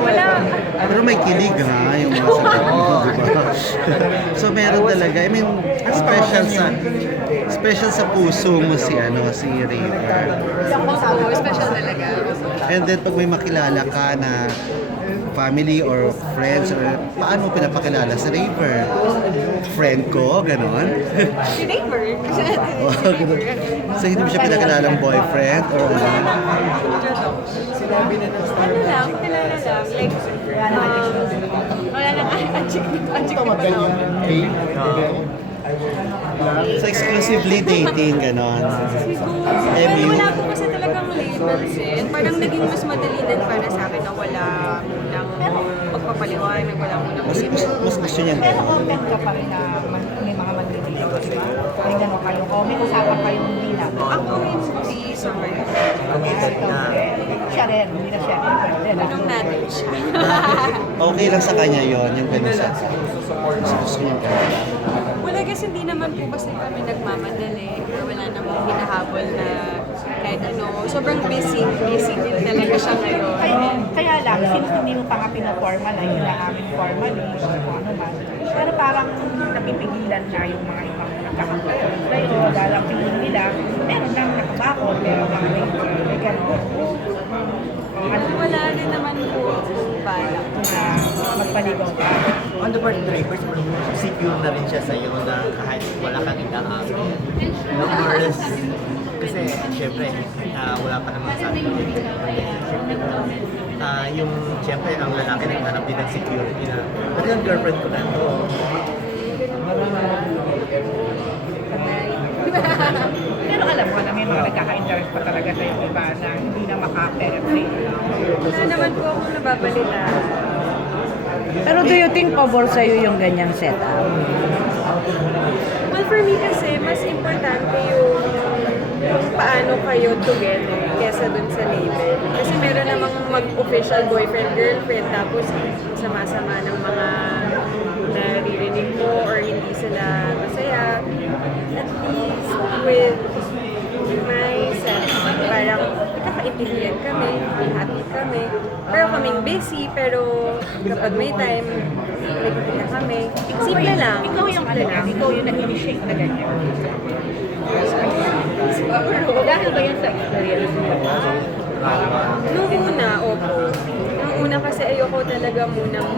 Wala. Pero may kilig ha, yung mga sagot mo, di ba? So meron talaga, I mean, special sa puso mo si River. Oo, special talaga. And then pag may makilala ka na family or friends, or paano mo pinapakilala sa River? Friend ko, ganon. Si Neighbor. Oh, ganun. So hindi mo siya pinakilala boyfriend or ano? Ano lang, kilala lang. Like, wala nang adjective pa lang. So exclusively dating, ganon. Siguro. Well, wala po kasi talagang labels eh. And parang naging mas madali din para sa akin na wala munang pagpapaliwanag, wala munang Mas gusto niya Pero ganon. open ka pa rin na may mga magliligaw, di ba? May gano'n kayo. O may usapan kayong hindi na. Ako hindi sa ngayon. Siya rin, hindi na siya. Tanong natin siya. Okay lang sa kanya yon yung ganon sa gusto niya ganon. Wala kasi hindi naman po kasi kami nagmamadali or wala namang hinahabol na kahit ano. Sobrang busy din talaga siya ngayon. Kaya lang, since hindi mo pa nga pinaformal, ay inaamin formal, kung ano man. Pero parang napipigilan na yung mga ibang nakakapagod. Kayo, dahil ang tingin nila, meron lang nakabakot, meron lang may gano'n. Wala rin naman po akong balak Na magpaligaw ka. On the part of Drivers, secure na rin siya sa'yo na kahit wala kang inaamin. Numbers, kasi syempre, wala pa naman sa atin yung syempre, ang lalaki naghanap din ng security na talagang girlfriend ko na to. Pero alam ko na may mga nagkaka-interest pa talaga sa yung iba na hindi na maka-penetrate. Wala naman po akong nababalita. Pero do you think pabor sa'yo yung ganyang setup? Well, for me kasi, mas importante yung kung paano kayo together kesa dun sa label. Kasi meron namang mag-official boyfriend-girlfriend tapos sama-sama ng mga naririnig mo or hindi sila masaya. At least with myself, parang nakakaintindihan kami, happy kami. Pero kaming busy, pero kapag may time, nagkikita kami. Simple lang. Ikaw yung ano lang, ikaw yung nag-initiate na ganyan. Siguro. Dahil ba yan sa experience mo? Nung una, opo. Nung una kasi ayoko talaga munang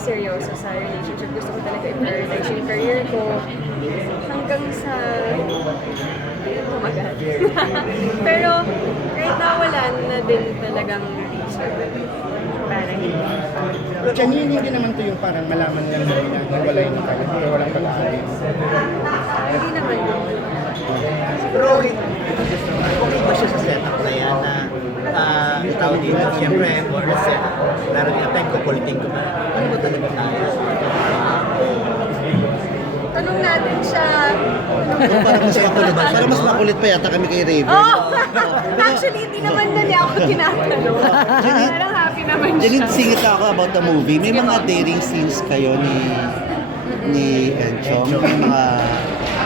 seryoso sa relationship. Gusto ko talaga i-prioritize yung career ko. Hanggang sa tumagal. Pero right now, wala na din talagang reason. Parang hindi. Janine, hindi naman to yung parang malaman lang na nagwalay na kayo pero walang pag-aalis. Hindi naman yun. Pero okay ba siya sa setup na yan na tao dito, syempre, more or less, darating ang time ko, kulitin ko ba? Ano ba talaga tayo? Tanong natin siya. Parang mas makulit pa yata kami kay River. Oh! Actually, hindi naman na niya ako tinatanong. Parang happy naman siya. Janine, singit ako about the movie. May mga daring scenes kayo ni Enchong.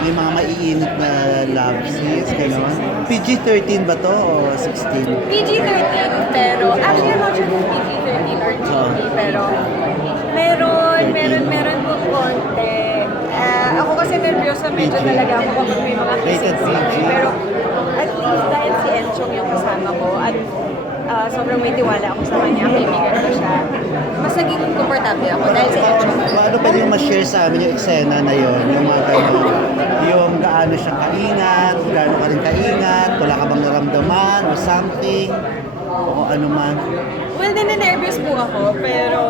May mga maiinit na love scenes, gano'n. PG-13 ba to o 16? PG-13, pero actually I'm not sure kung PG-13 or GT, pero meron po konti. Ako kasi nervyosa medyo talaga ako kapag may mga Rated kissing PG. scene. Pero at least dahil si Enchong yung kasama ko at sobrang may tiwala ako sa kanya, kaibigan ko siya. Mas naging komportable ako dahil si Enchong. Ano pwede yung ma-share sa amin yung eksena na yon, yung mga gano'n? Yung gaano siya kaingat, gaano ka rin kaingat, wala ka bang naramdaman or something, o ano man. Well, nininervyos po ako, pero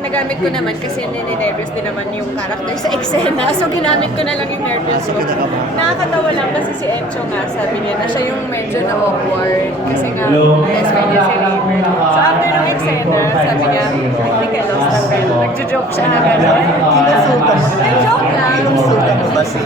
nagamit ko naman kasi nininervyos din naman yung character sa eksena. So, ginamit ko na lang yung nervyos ko. Nakakatawa lang kasi si Encho nga, sabi niya na siya yung medyo na-awkward. Kasi nga, best friend niya si River. So, after ng eksena, sabi niya, I think I lost a friend. Nagjo-joke siya na gano'n. Kinonsulta mo? Nag-joke lang. Kinonsulta mo ba si